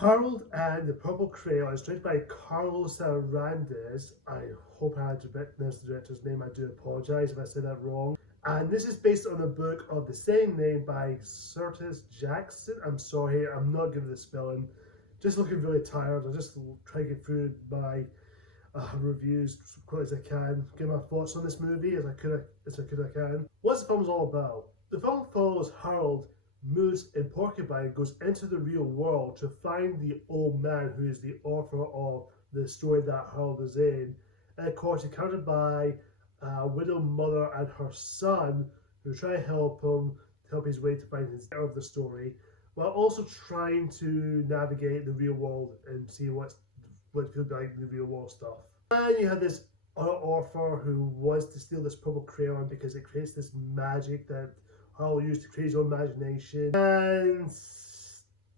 Harold and the Purple Crayon is directed by Carlos Saldanha. I hope I had this director's name. I do apologize if I said that wrong. And this is based on a book of the same name by Curtis Jackson. I'm sorry, I'm not good at the spelling. Just looking really tired. I'll just try to get through my reviews as quick as I can, get my thoughts on this movie as I can. What's the film all about? The film follows Harold, Moose, and Porcupine goes into the real world to find the old man who is the author of the story that Harold is in. And of course, encountered by a widow mother and her son who try to help him to help his way to find his of the story, while also trying to navigate the real world and see what it feels like the real world stuff. And you have this author who wants to steal this purple crayon because it creates this magic that Harold used to create his own imagination. And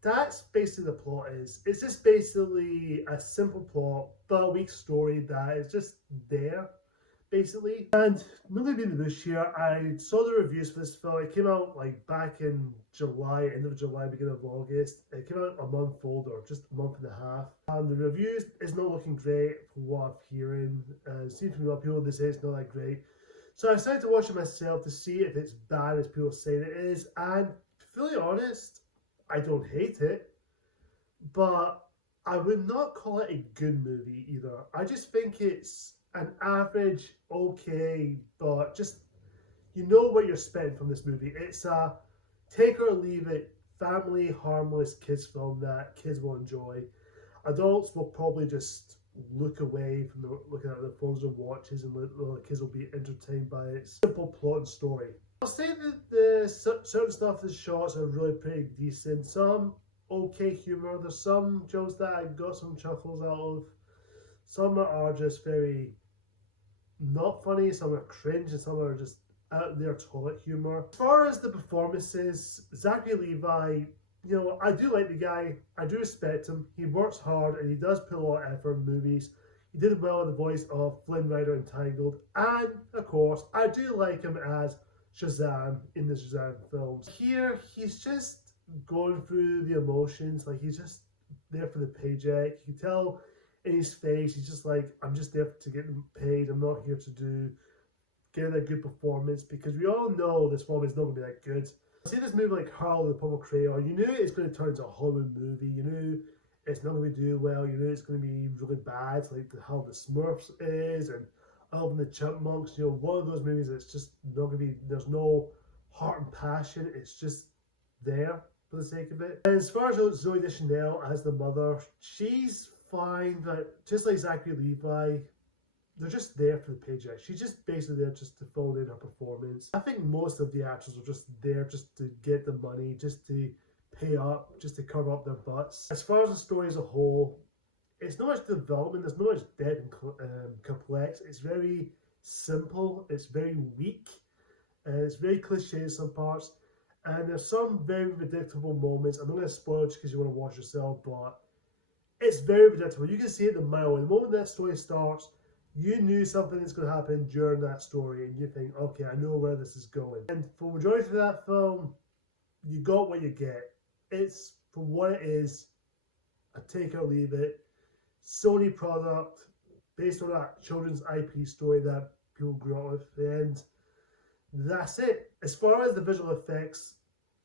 that's basically the plot is. It's just basically a simple plot, but a weak story that is just there, basically. And I'm not going to be in the bush here. I saw the reviews for this film. It came out like back in July, end of July, beginning of August. It came out a month old, or just a month and a half. And the reviews is not looking great from what I'm hearing. It seems from a lot of people they say it's not that great. So I decided to watch it myself to see if it's bad as people say it is. And to be fully honest, I don't hate it, but I would not call it a good movie either. I just think it's an average, okay, but just, you know what you're spending from this movie. It's a take or leave it, family, harmless kids film that kids will enjoy. Adults will probably just look away from looking at their phones or watches, and the kids will be entertained by its simple plot and story. I'll say that the certain stuff, the shots are really pretty decent. Some okay humor. There's some jokes that I got some chuckles out of. Some are just very not funny, some are cringe, and some are just out there toilet humor. As far as the performances, Zachary Levi, you know, I do like the guy, I do respect him. He works hard and he does put a lot of effort in movies. He did well in the voice of Flynn Rider in Tangled, and of course, I do like him as Shazam in the Shazam films. Here, he's just going through the emotions, like he's just there for the paycheck. You can tell in his face, he's just like, I'm just there to get paid. I'm not here to get a good performance, because we all know this film is not going to be that good. See this movie like Harold and the Purple Crayon, you knew it's going to turn into a Hollywood movie. You knew it's not going to do well. You knew it's going to be really bad, like how the Smurfs is and Alvin the Chipmunks. You know, one of those movies that's just not going to be, there's no heart and passion. It's just there for the sake of it. And as far as Zooey Deschanel as the mother, she's fine, but just like Zachary Levi, they're just there for the paycheck. She's just basically there just to phone in her performance. I think most of the actors are just there just to get the money, just to pay up, just to cover up their butts. As far as the story as a whole, it's not much development, there's not much depth and complex. It's very simple, it's very weak, and it's very cliche in some parts. And there's some very predictable moments. I'm not going to spoil it because you want to watch yourself, but it's very predictable. You can see it a mile away. The moment that story starts, you knew something is going to happen during that story, and you think, okay, I know where this is going. And for the majority of that film, you got what you get. It's, for what it is, a take it or leave it Sony product based on that children's IP story that people grew up with, and that's it. As far as the visual effects,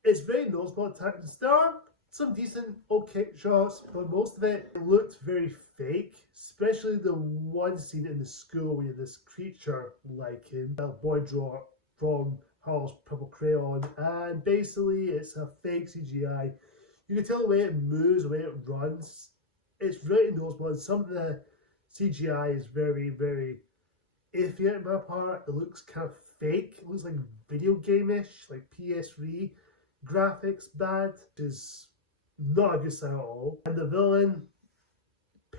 it's very noticeable at times. There are some decent, okay shots, but most of it looked very fake, especially the one scene in the school where you have this creature like him, a boy draw from Harold's Purple Crayon, and basically it's a fake CGI. You can tell the way it moves, the way it runs, it's really noticeable, and some of the CGI is very, very iffy at my part. It looks kind of fake, it looks like video game-ish, like PS3 graphics bad, which is not a good sign at all. And the villain,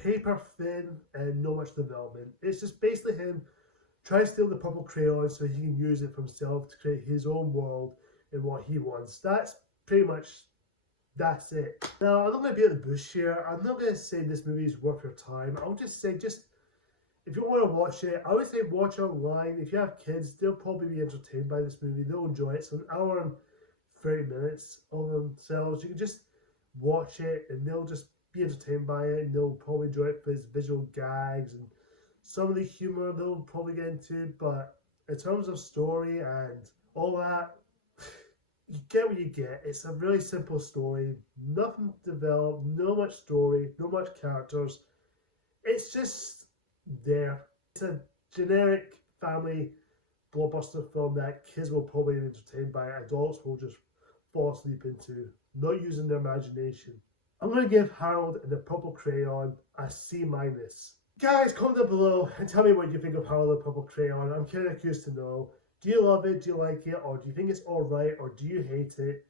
paper thin and not much development. It's just basically him trying to steal the purple crayon so he can use it for himself to create his own world and what he wants. That's pretty much, that's it. Now, I'm not going to be at the bush here. I'm not going to say this movie is worth your time. I'll just say, if you want to watch it, I would say watch online. If you have kids, they'll probably be entertained by this movie. They'll enjoy it. It's an hour and 30 minutes of themselves. You can just watch it and they'll just be entertained by it, and they'll probably enjoy it for its visual gags and some of the humor they'll probably get into. But in terms of story and all that, you get what you get. It's a really simple story, nothing developed, no much story, no much characters. It's just there. It's a generic family blockbuster film that kids will probably be entertained by, adults will just fall asleep into, not using their imagination. I'm going to give Harold and the Purple Crayon a C-. Guys, comment down below and tell me what you think of Harold and the Purple Crayon. I'm kind of curious to know. Do you love it? Do you like it? Or do you think it's alright? Or do you hate it?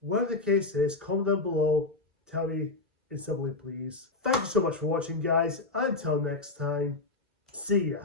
Whatever the case is, comment down below. Tell me in simply please. Thank you so much for watching, guys. Until next time, see ya.